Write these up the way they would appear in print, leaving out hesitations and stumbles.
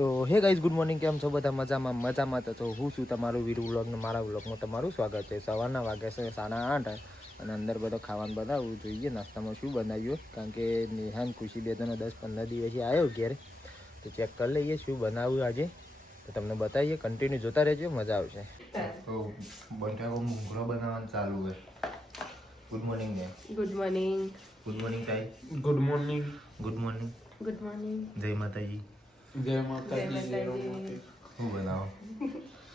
તો hey guys good morning, કેમ છો બધા? મજામાં તો હું છું તમારું વીર વ્લોગ ને મારા વ્લોગમાં તમારું સ્વાગત છે. સવારના વાગ્યા છે 8:30 અને અંદર બધો ખાવાનું બનાવવું જોઈએ. નાસ્તામાં શું બનાવ્યું, કારણ કે નેહાન ખુશી બે ત્રણ 10-15 દિવસથી આવ્યો ઘેર, તો ચેક કરી લઈએ શું બનાવ્યું આજે, તો તમને બતાવીએ. કન્ટિન્યુ જોતા રહેજો, મજા આવશે. તો બટાકો મૂંગરો બનાવવાનું ચાલુ છે. Good morning ma'am. Good morning. Good morning સાહેબ. Good morning. Good morning. Good morning. જય માતાજી. જય માતાજી. જય માતાજી. શું બનાવો?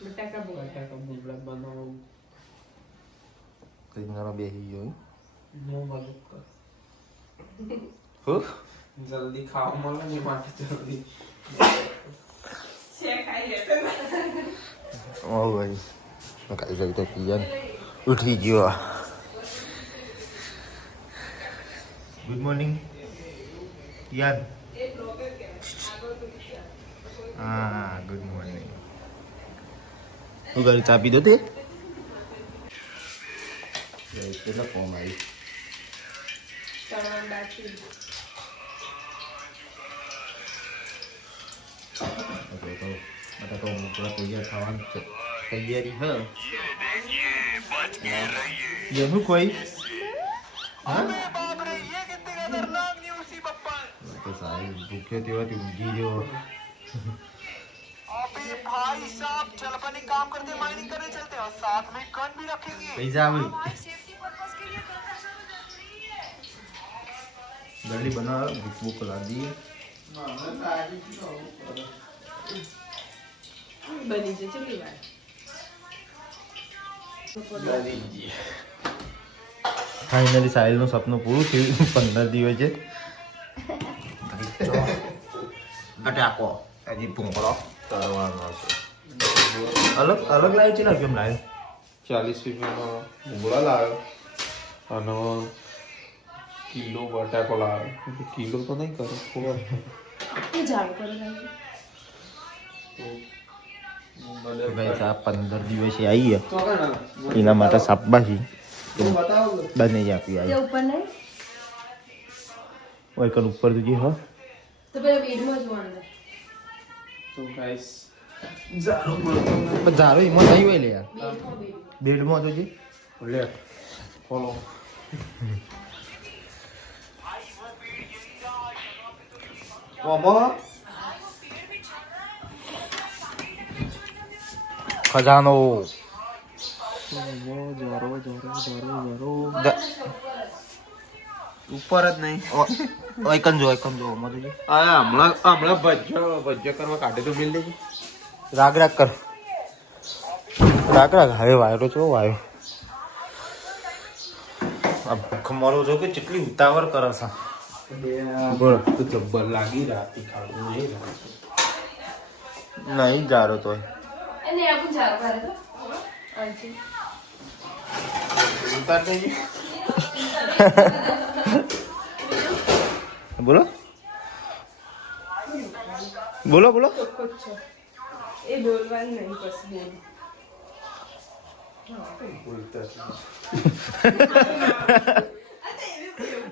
બટાકા ભૂંગળા બનાવો. કઈ ઘણા બેસી ગયો નો મદદ કર. હું જલ્દી ખાવા મળે ને માટે જલ્દી છે ખાઈ લેતો. ઓ ભાઈ કાઈ જાય તો પિયન ઉઠી ગયો. ગુડ મોર્નિંગ યાર. હા ગુડ મોર્નિંગ. હું ઘરે ચા પી દો તે કેટલા ફોર્મ આવી બટાકો મૂકવા તૈયાર થવાનું છે. તૈયારી હ શું કોઈ સારી ભૂખ્યો તેવાથી ઊંઘી ગયો. भाई साहब चलपनी काम करते माइनिंग करने चलते और साथ में गन भी रखेंगे. પૈસા આવી जल्दी बना बुक ला दिए. બની જશે કેટલી વાર? ફાઇનલી સાહિલનું સપનું પૂરું થયું. 15 દિવસ છે. બટાકો હજી ભૂંગળો તળવાનો છે. અલગ અલગ લાવ્યો છે ને? કેમ લાવ્યો? 40 રૂપિયાનો ભૂંગળા લાવ્યો અને કિલો બટાકો લાવ્યો. કિલો તો નહીં કરે થોડો. એ જાવ કરો લાગી. ગાઈસ આ 15 દિવસે આવી ગયા, એના માટે શાકભાજી બનાવી આપ્યું. તે ઉપર નહીં ઓય કન ઉપર તુજી હો તો પેલા બેડમાં જ વાંધો. તો ગાઈસ ઝારો એમાં નહીં હોય લે યાર. બેડમાં બેડમાં તો જે લે ફોલો. ખજાનો ઉપર જ નહીં. ઓયકન જો ઓમાં તો જે હમણાં ભજ્ય કરવા કાઢે તો મિલ દેજે. રાગ કર. રાગ હવે વાયરો છો વાયો. આ ભૂખ મારો છો કે કેટલી ઉતાવળ કરે છે. બોલ તો જબ્બર લાગી રાતી ખાવું નહીં. નહીં જારો તોય એને આપું જાવ કરે તો આજી ઉતાર દેજે. બોલો બોલો બોલો. ચોખ્ખો જ છો. એ બોલવાનું નહીં પછી બોલ.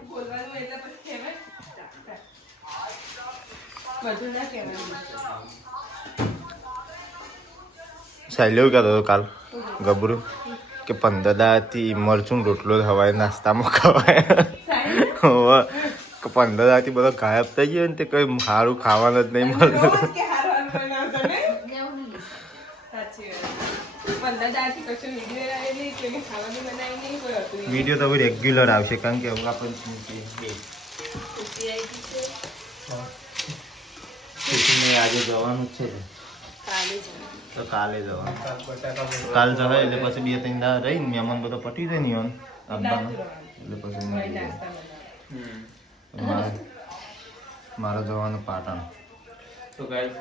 બોલવાનું એટલે પછી કહેવાય બધું ના કહેવાય. સાહેબ કહેતો હતો કાલ ગબરું કે 15 દાથી મરચું રોટલો હવાય નાસ્તામાં ખવાય. હવે કે 15 દાથી બધો ગાયબ થઈ ગયો ને તે કઈ સારું ખાવાનું જ નહીં મળતું. કે હારવાનું બનાવતો ને સાચી વાત. 15 દાથી કશું વિડીયો આવે નહીં, કોઈને ખાવાનું બનાવી નહીં, કોઈ હતું નહીં. વિડીયો તો હવે રેગ્યુલર આવશે, કારણ કે હવે આપણને ખુશી આવી ગઈ છે. આજે જવાનું જ છે કાલે જવાનું. તો કાલે જવાનું. કાલ જવાય એટલે પછી 2-3 દાડા રહીને મહેમાન બધો પટી જાય ને ઈવન આવવાનું એટલે પછી ભાઈ મળી જાય. નાસ્તા બનાવે. મારે જવાનું પાટણ. તો ગાઈસ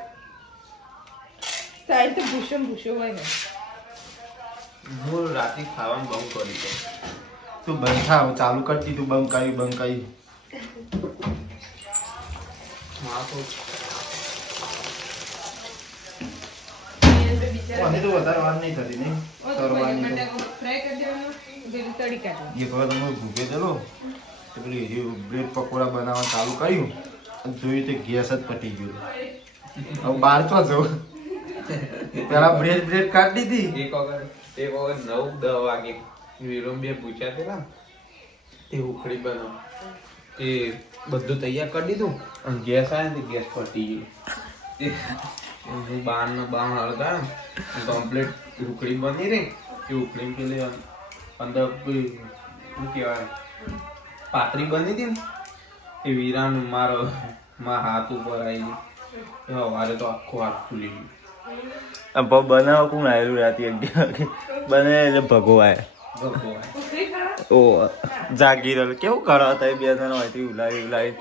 સાહેબ તો ભૂસો હોય ને. હું રાતે ખાવાનું બહુ કરી દઉં. તું બંધ થાવ ચાલુ કરતી, તું બંકાઈ. હા તો મને તો વધારે વાર નહીં થતી નહીં તરવાની. ફ્રાય કરી દેવાનું, પેલું તળી કાઢવાનું. એક વાર તમે ભૂખે ચલો તો પેલી બ્રેડ પકોડા બનાવવાનું ચાલુ કર્યું અને જોયું તો ગેસ જ પટી ગયું. હવે બાર તો જો પેલા બ્રેડ કાઢી દીધી એક વખત 9-10 વાગે વિરમ બે પૂછ્યા પેલા તે ઉખડી બનાવ તે બધું તૈયાર કરી દીધું અને ગેસ આવે ને ગેસ ફટી ગઈ બાર હળગા કમ્પ્લીટ ઉખડી બની રહી એ ઉખડી પેલી અંદર શું કહેવાય પાતળી બની હતી ને એ વીરાન મારો હાથ ઉપર આવી ગયો સવારે તો આખો હાથ ફૂલી ગયો બનાવો કોણ આવેલું રાતે 11 વાગે બને એટલે ભગવાય ઓ જાગી રહ્યો કેવું કરો હતા એ બે જણા હોય ઉલાઈ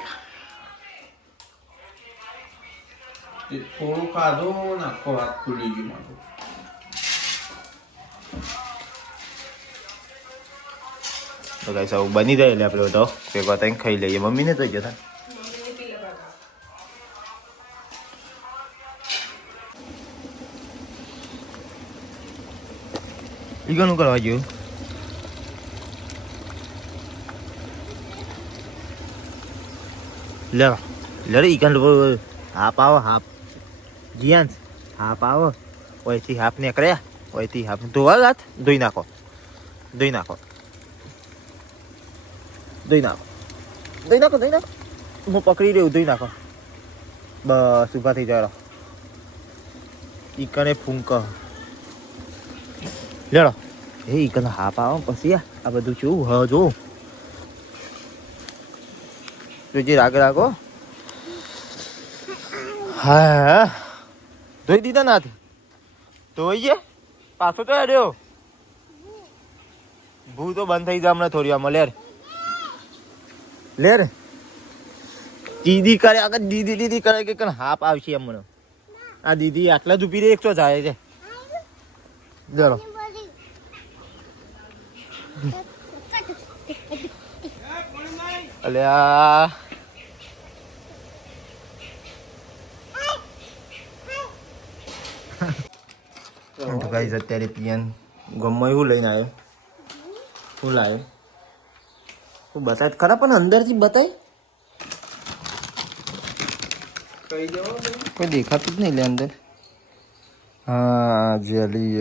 થોડું ખાધું ને આખો હાથ ફૂલી ગયો મારો તો ગાઈસ આવું બની જાય એટલે આપણે તો ભેગા થઈને ખાઈ લઈએ મમ્મીને તો જતા ઈગણું કરવા જેવું લે ઈગણ હાફ આવો હાફ જીયાન્સ હાફ આવો ઓયથી હાફ નીકળ્યા ઓયથી હાફ ધોવા હાથ ધોઈ નાખો હું પકડી રહ્યું ધોઈ નાખો બસ ઊભા થઈ જાય ઈકને ફૂંક લેડો એ ઈકને હાફ આવો પછી આ બધું કેવું હ જો જોજે રાખો હા ધોઈ દીધા નાથી ધોઈએ પાછો તો હેડ્યો ભૂ તો બંધ થઈ જાય હમણાં થોડી આમાં લે રે દીદી કરે આગળ દીદી કરે કે હાફ આવશે હમણાં આ દીદી આટલા જ ઉભી રહી 100 જાય છે ચલો અલ્યા તો ગાઈસ અત્યારે પિયન ગમમાં એવું લઈને આવ્યો શું લાવ્યો હું બતાય ખરા પણ અંદરથી બતાય કોઈ દેખાતું જ નહીં લે અંદર હા જેલી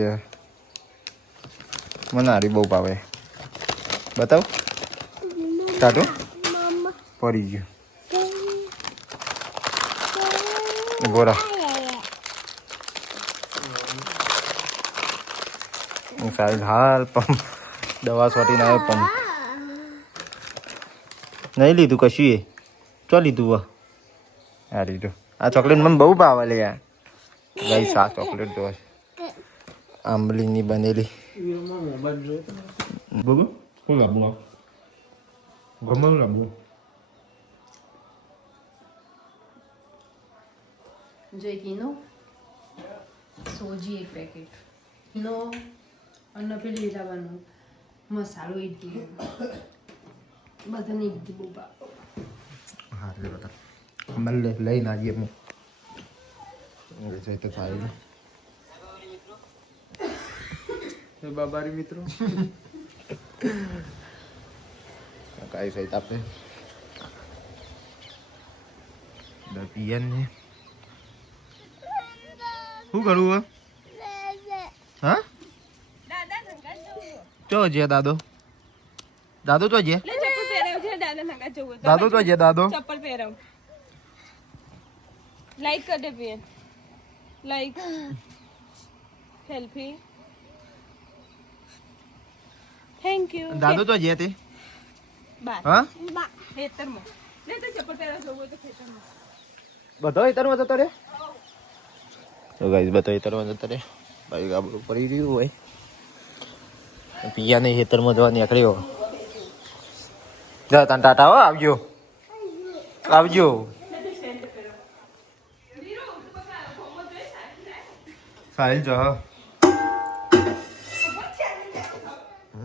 મને હારી બહુ ભાવે બતાવ ટાટો પડી ગયું ગોરા સાહેબ હાલ પંપ દવા સોટીને આવે પંપ નહીં લીધું કશું એ ચો લીધું વા આ લીધું આ ચોકલેટ મને બહુ ભાવે લે યાર ગાઈસ આ ચોકલેટ જો આંબલીની બનેલી બગુ શું લાવું ગમવાનું લાવું જો એક ઈનો સોજી એક પેકેટ ઈનો અને પેલી લાવવાનું મસાલો ઇડલી બધાને ઇડલી બહુ ભાવે હા રે બતા મલ્લે લઈને આવીએ હું તો થાય ને બાબારી મિત્રો કાંઈ સહિત આપણે પિયન ને શું કરવું હા ચો જે દાદો ચો જે દાદો ચો જે દાદો ચપ્પલ પહેરાવ લાઈક કર દે બેન લાઈક સેલ્ફી થેન્ક યુ દાદો ચો જે તે બાય હા ખેતરમાં લે તો ચપ્પલ પહેરાવ જવું હોય તો ખેતરમાં બધો હેતરમાં જતો રે તો ગાઈસ બધો હેતરમાં જતો રે ભાઈ ગાબડું પડી રહ્યું હોય પિયાને હેતરમાં જવા નીકળ્યો જા તાન ટાટા હો આવજો સાહિલ જો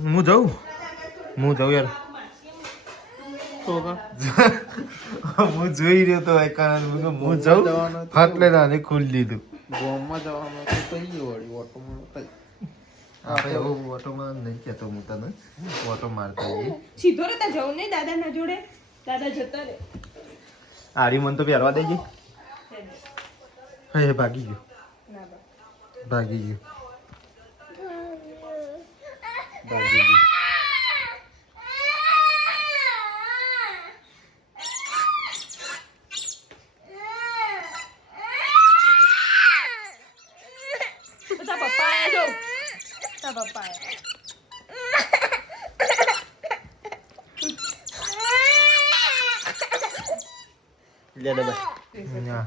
હું જાઉં યાર હું જોઈ રહ્યો તો હું જાઉં ફાટલે નાને ખોલી દીધું ગોમમાં જવાનું તો થઈ ગયું વળી ઓટોમાં થઈ આપણે એવું ઓટોમાં નહીં કહેતો હું તને ઓટો મારતા જઈએ સીધો રહેતા જવું નહીં દાદા ના જોડે દાદા જતા રે આરી મન તો પહેરવા દેજે એ ભાગી ગયો ના બા ભાગી ગયો ભાગી ગયો તારા પપ્પા આયા જો તારા પપ્પા આયા લે દે બસ ના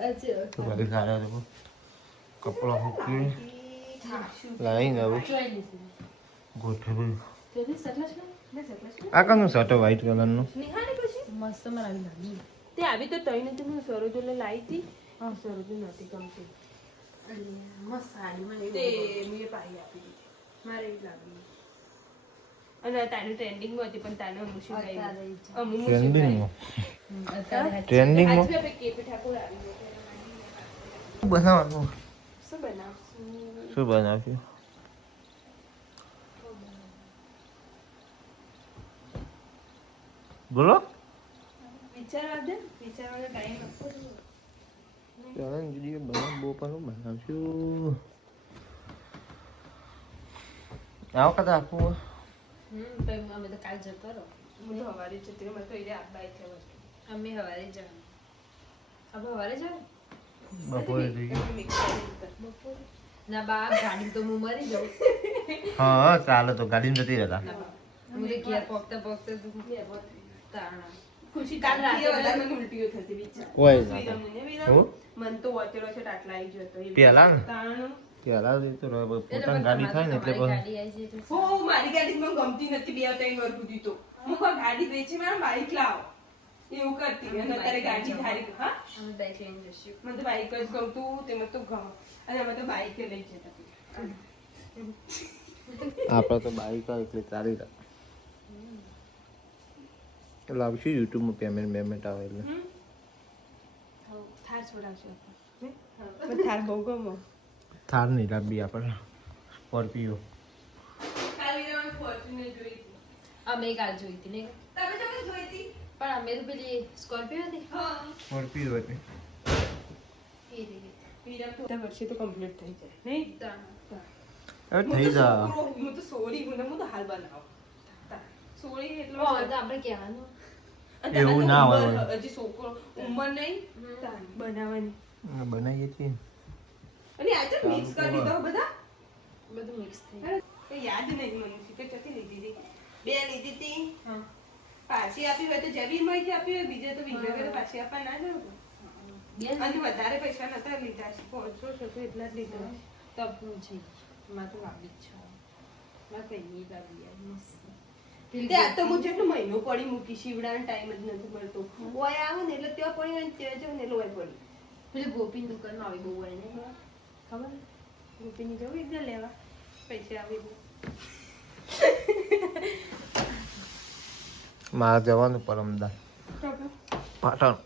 અચ્છા તો ભાઈ ખાડા તો કપડા મૂકી લાવીને આવું જોઈ લીધું ગોઠવું તેની સટલા છે ને સટલા છે આ કાનું શર્ટ વ્હાઈટ કલરનું નિહાળી પછી મસ્ત મારી લાગી તે આવી તો તઈ નથી હું સરોજોલે લાવી હતી હા સરોજો નથી ગમતી મસ્ત સાડી મને તે મેં પાઈ આપી દીધી મારે એવી લાગી અને તારી ટ્રેન્ડિંગમાં હતી પણ તાને મુશી ગઈ અમુ ટ્રેન્ડિંગમાં અત્યારે ટ્રેન્ડિંગમાં આજે આપણે કેપી ઠાકોર આવી ગયો બનાવવાનું શું બનાવશું શું બનાવ્યું બોલો વિચારવાનો ટાઈમ આપો ચાલો વિડીયો બપોરનું બનાવશું આવો કદા આપવું તો અમે તો કાલ જતો રહો મને હવારે જતી મને તો એ આપવા છે અમે હવારે જવાનું આપણે હવારે જવાનું બપોરે જઈએ બપોરે ના બા ગાડી તો હું મરી જાઉં હા ચાલો તો ગાડીમાં જતી રહેતા હું તો ઘેર પોકતા તાણા ખુશી કાલ રાતે વધારે મને ઉલટીઓ થતી વિચાર કોઈ હું મન તો વચેલો છે આટલા આવી ગયો તો પેલા ને? તાણ પેલા તો પોતાની ગાડી થાય ને એટલે પછી હો મારી ગાડી મને ગમતી નથી બે ત્રણ વાર સુધી તો હું કોઈ ગાડી વેચી મારા બાઈક લાવો એવું કરતી અને અત્યારે ગાડી ધારી હા અમે બાઈક લઈને જશું મને તો બાઈક જ ગમતું તેમાં તો ગમ અને અમે તો બાઈક લઈ જતા આપણે તો બાઈક હોય એટલે ચાલી રહે એટલે આવશે યુટ્યુબમાં પેમેન્ટ આવે એટલે થાર છોડાવશું આપણે થાર બહુ ગમો થાર નહીં લાવવી આપણે સ્કોર્પિયો અમે કાલ જોઈ હતી ને તમે તો જોઈ હતી પણ અમે તો પેલી સ્કોર્પિયો હતી સ્કોર્પિયો હતી એ રીતે વર્ષે તો કમ્પ્લીટ થઈ જાય નહીં હવે થઈ જા હું તો સોરી હું તો હાલ બનાવો સોરી એટલે આપણે કહેવાનું એવું ના હોય હજી છોકરો ઉંમર નહીં બનાવવાની બનાવીએ છીએ અને આજે મિક્સ કરી દીધો બધા બધું મિક્સ થઈ એ યાદ નહીં મને કે ચકી લીધી હતી બે લીધી હતી હા પાછી આપી હોય તો જરીમાંથી આપી હોય બીજે તો બીજે કરે પાછી આપવા ના જવું અને વધારે પૈસા નતા લીધા છે 500 છે એટલા જ લીધા તપનું છે માં તો આવી જ છે માં કઈ લાવી યાર મસ્ત તે આ તો હું જેટલો મહિનો પડી મૂકી શિવડાનો ટાઈમ જ નથી મળતો ઓય આવું ને એટલે ત્યાં પડી ને ત્યાં જાવ ને એટલે ઓય પડી પેલી ગોપીની દુકાનમાં આવી બહુ હોય ને ખબર ગોપીની જવું એકદમ લેવા પૈસા આવી બહુ મારે જવાનું પરમદા પાટણ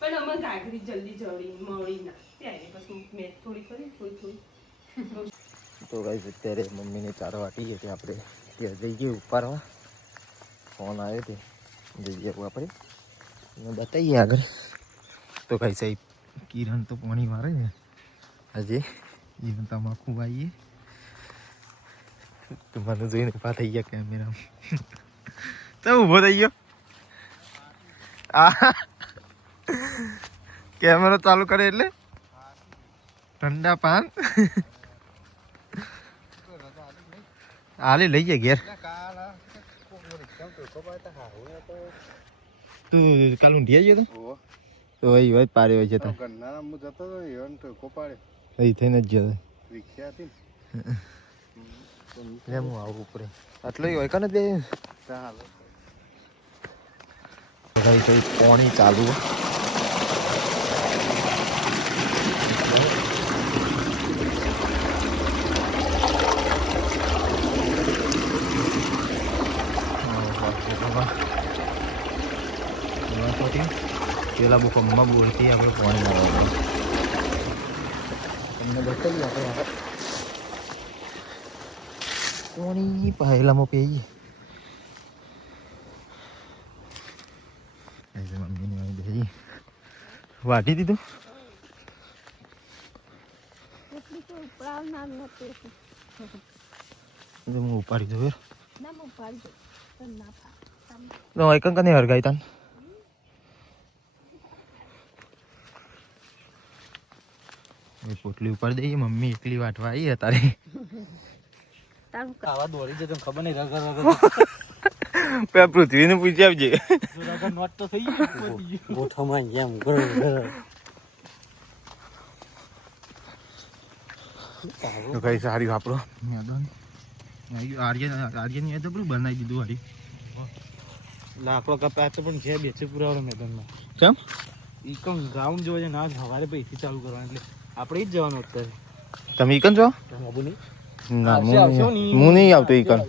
પણ અમે ગાગરી જલ્દી જડી મળી ના ત્યારે પછી મેં થોડી થોડી તો ગાઈસ અત્યારે મમ્મીને ચાર વાટી છે તે આપણે ત્યાં જઈએ ઉપાડવા ફોન આવ્યો તે જઈએ આપણે અને બતાવીએ આગળ તો ગાઈસ સાહેબ કિરણ તો પાણી મારે ને આજે એને તમાકુ આવીએ તો મને જોઈને ઉભા થઈ ગયા કેમેરા તો ઊભો થઈ ગયો આ કેમેરો ચાલુ કરે એટલે ઠંડા પાન હાલી લઈ જાય ઘેર તું કાલ ઊંઘી ગયો તો વહી વહી પાડ્યો છે તો અહીં થઈને જ ગયો લે હું આવું ઉપર આટલો હોય કાને બે પાણી ચાલુ પેલા બુક અમ્મા બોલતી આપણે પાણી મારવાનું તમને બતાવીએ આપણે પાણી પહેલામાં પીએ મમ્મીની બેસી વાટી દીધું હું ઉપાડી દઉં યાર એકન કને હરગાઈ તાન પોટલી ઉપાડી દઈએ મમ્મી એકલી વાટવા આવી તારે આવા દોડી જતો ખબર નહીં રગર પેલા પૃથ્વીને પૂછી આવજે રગર નોટ તો થઈ ગયું ગોઠવમાં જેમ તો કઈ સારી વાપરો મેદાન આર્યન તો પેલું બનાવી દીધું હારી લાકડો કપાય તો પણ છે બેચે પુરાવાનો મેદાનમાં કેમ ઈકમ ગ્રાઉન્ડ જોવા છે ના સવારે પૈથી ચાલુ કરવાનું એટલે આપણે જ જવાનું અત્યારે તમે ઈકન છો બાબુ નહીં ના હું નહીં આવતો ઈકન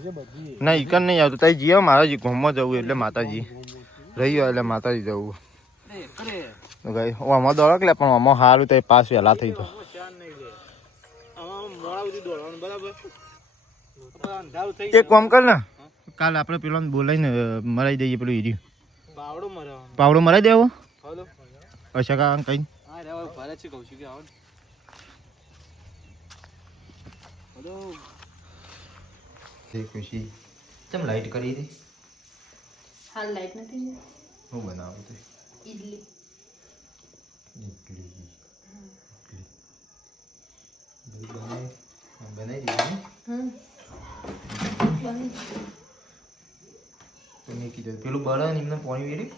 ના ઈકન નહીં આવતો તાઈ જીવા મારા ગામમાં જવું એટલે માતાજી રહી ગયો એટલે માતાજી જવું તો કઈ આમાં દોડક લે પણ આમાં સારું તો પાસ વહેલા થઈ તો એક કામ કર ને કાલ આપણે પેલો બોલાવીને મરાઈ દઈએ પેલું હીર્યું પાવડો મરાઈ દેવો અચ્છા કા કઈ ખુશી કેમ લાઈટ કરી હતી હાલ લાઈટ નથી હું બનાવું તે ઈડલી બનાવી દીધી તો મેં કીધું પેલું બળે ને એમને પાણી વેરી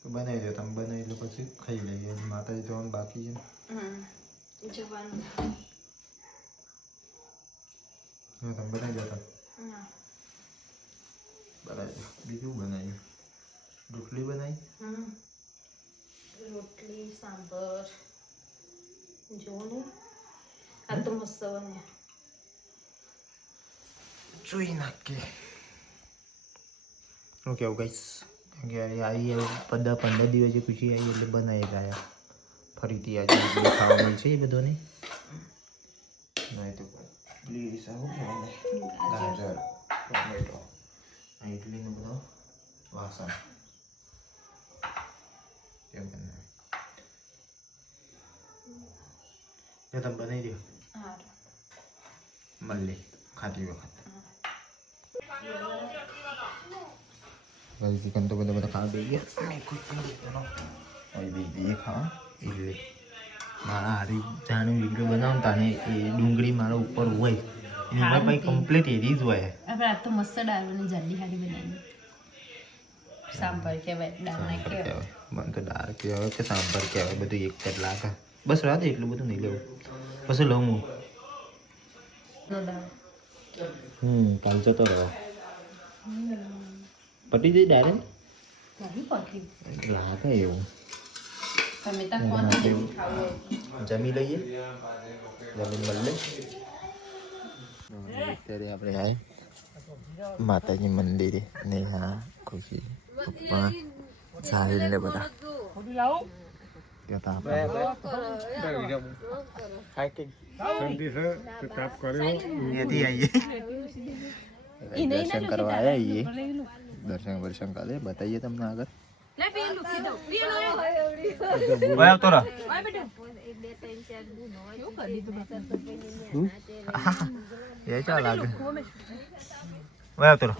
તો બનાવી દો તમે બનાવી એટલે પછી ખાઈ લઈએ માતાજી જવાનું બાકી છે જવાનું તમે બનાવી દો બનાવી દો બીજું બનાવ્યું રોટલી બનાવી રોટલી સાંભર જો ને આ તો મસ્ત બને જોઈ નાખીએ શું કેવું કહીશ કે આવી 15 દિવસે ખુશી આવી એટલે બનાવી ગયા ફરીથી આજે ખાવા મળશે એ બધોને નહીં તો પ્લીઝ આવું ગાજર ટોમેટો ઇડલીનું બધો વાસણ કેમ બનાવે જો તમે બનાવી દો મળે ખાતી વખત ભાઈ ચિકન તો બધા ખાવા દઈ ગયા મેં ખુદ પણ દીધો હવે દઈ દઈએ ખાવા એટલે મારા હારી જાણું વિડીયો બનાવું તાને એ ડુંગળી મારા ઉપર હોય એમાં ભાઈ કમ્પ્લીટ એરી જ હોય આપણે આ તો મસ્ત દાળની જલ્દી હારી બનાવી સાંભાર કહેવાય દાળ ના કહેવાય મને તો દાળ કહેવાય કે સાંભાર કહેવાય બધું એક જ લાગે બસ રાતે એટલું બધું નહીં લેવું પછી લઉં હું કાલ જતો રહો પટી જઈ ડાયરેક્ટ લાગે એવું જમી લઈએ જમીન મળે અત્યારે આપણે આય માતાજી મંદિરે ને હા ખુશી પપ્પા સાહિલ ને બધા કહેતા દર્શન કરવા આવીએ દર્શન વર્શન કાલે બતાવીએ તમને આગળ આવતો રહો એ ચા લાગે આવતો રહો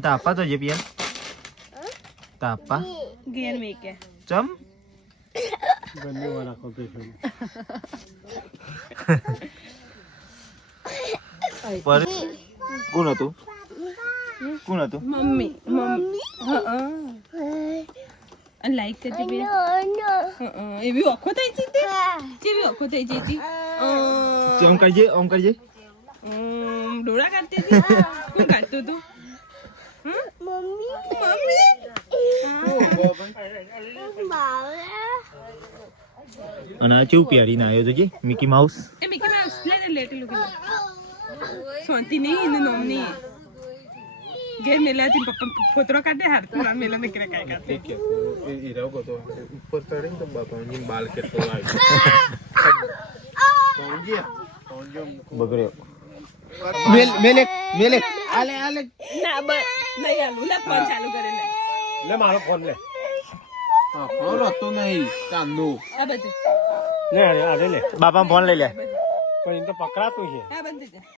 તાપા તો જે પિયા તાપા ઘેર મેકે ચમ બંને વાળા ખોપે છે પર કોણ હતું કોણ હતું મમ્મી અને લાઈક કરજે બે એવી ઓખો થઈ જતી કેવી ઓખો થઈ જતી ઓમ કરજે ડોળા કાઢતી હતી કોણ કાઢતું તું મમ્મી અને આ કેવું પહેરીને આવ્યો તો જે મિકી માઉસ એ મિકી માઉસ લે લેટ લુક સોંતી નહીં એને નોમની ઘેર મેલાથી પપ્પા ફોતરો કાઢે હાર પૂરા મેલા ને કરે કાઈ કાઢે એ રહો તો ઉપર ચડે તો બાપાની બાલ કેટલો આવી બગડ્યો મેલે આલે ના બસ નહીં આલું લે ફોન ચાલુ કરી લે લે મારો ફોન લે હા ફોન હતું નહીં ચાંદનું આ બધું લે આ લે બાપા ફોન લઈ લે પણ એ તો પકડાતું છે આ બંધ થઈ જાય